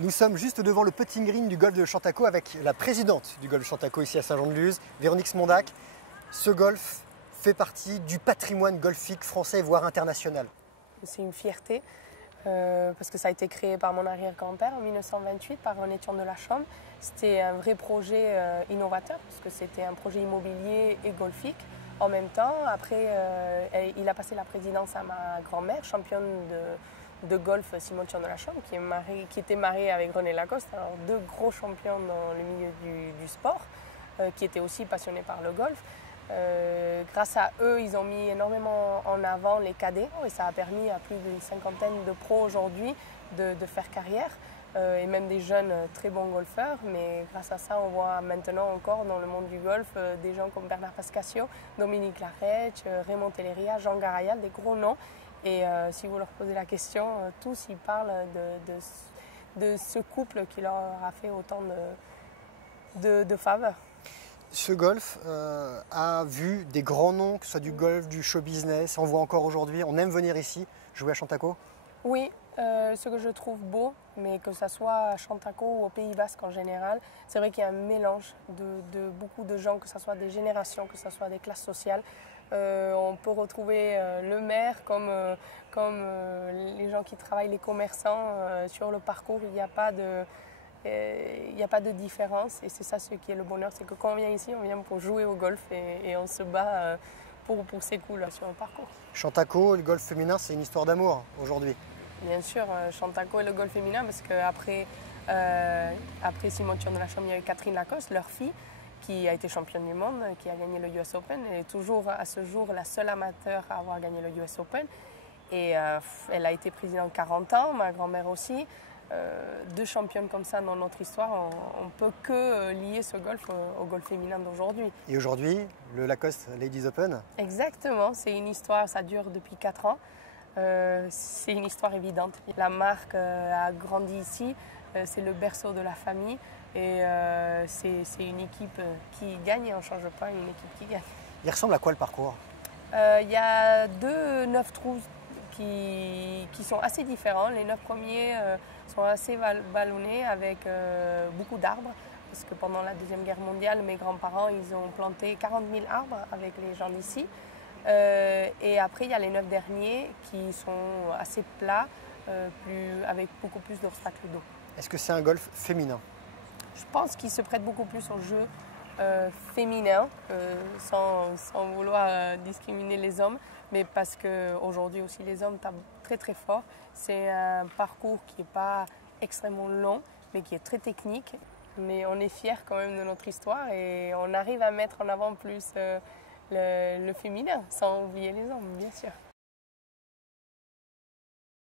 Nous sommes juste devant le putting green du golf de Chantaco avec la présidente du golf de Chantaco ici à Saint-Jean-de-Luz, Véronique Smondac. Ce golf fait partie du patrimoine golfique français, voire international. C'est une fierté parce que ça a été créé par mon arrière-grand-père en 1928 par un étudiant de la Chambre. C'était un vrai projet innovateur parce que c'était un projet immobilier et golfique. En même temps, après, il a passé la présidence à ma grand-mère, championne de golf Simon de la Chambre, qui était mariée avec René Lacoste, alors deux gros champions dans le milieu du sport, qui étaient aussi passionnés par le golf. Grâce à eux, ils ont mis énormément en avant les cadets et ça a permis à plus d'une cinquantaine de pros aujourd'hui de faire carrière et même des jeunes très bons golfeurs. Mais grâce à ça, on voit maintenant encore dans le monde du golf des gens comme Bernard Pascasio, Dominique Larrech, Raymond Telleria, Jean Garayal, des gros noms. Et si vous leur posez la question, tous ils parlent de ce couple qui leur a fait autant de faveurs. Ce golf a vu des grands noms, que ce soit du golf, du show business. On voit encore aujourd'hui, on aime venir ici jouer à Chantaco. Oui, ce que je trouve beau, mais que ce soit à Chantaco ou au Pays Basque en général, c'est vrai qu'il y a un mélange de beaucoup de gens, que ce soit des générations, que ce soit des classes sociales. On peut retrouver le maire comme les gens qui travaillent, les commerçants. Sur le parcours, il n'y a pas de différence et c'est ça ce qui est le bonheur, c'est que quand on vient ici, on vient pour jouer au golf et on se bat pour ses coups là, sur le parcours. Chantaco, le golf féminin, c'est une histoire d'amour aujourd'hui. Bien sûr, Chantaco et le golf féminin, parce qu'après Simon de la Chambre, il y a eu Catherine Lacoste, leur fille, qui a été championne du monde, qui a gagné le US Open. Elle est toujours à ce jour la seule amateur à avoir gagné le US Open. Et elle a été présidente 40 ans, ma grand-mère aussi. Deux championnes comme ça dans notre histoire, on ne peut que lier ce golf au golf féminin d'aujourd'hui. Et aujourd'hui, le Lacoste Ladies Open? Exactement, c'est une histoire, ça dure depuis 4 ans. C'est une histoire évidente. La marque a grandi ici, c'est le berceau de la famille et c'est une équipe qui gagne et on ne change pas une équipe qui gagne. Il ressemble à quoi le parcours? Il y a 9 trous qui sont assez différents. Les 9 premiers sont assez vallonnés avec beaucoup d'arbres parce que pendant la Deuxième Guerre mondiale, mes grands-parents ils ont planté 40 000 arbres avec les gens d'ici. Et après, il y a les 9 derniers qui sont assez plats, avec beaucoup plus d'obstacles d'eau. Est-ce que c'est un golf féminin? Je pense qu'il se prête beaucoup plus au jeu féminin, sans vouloir discriminer les hommes, mais parce qu'aujourd'hui aussi les hommes tapent très très fort. C'est un parcours qui n'est pas extrêmement long, mais qui est très technique. Mais on est fiers quand même de notre histoire et on arrive à mettre en avant plus le féminin, sans oublier les hommes, bien sûr.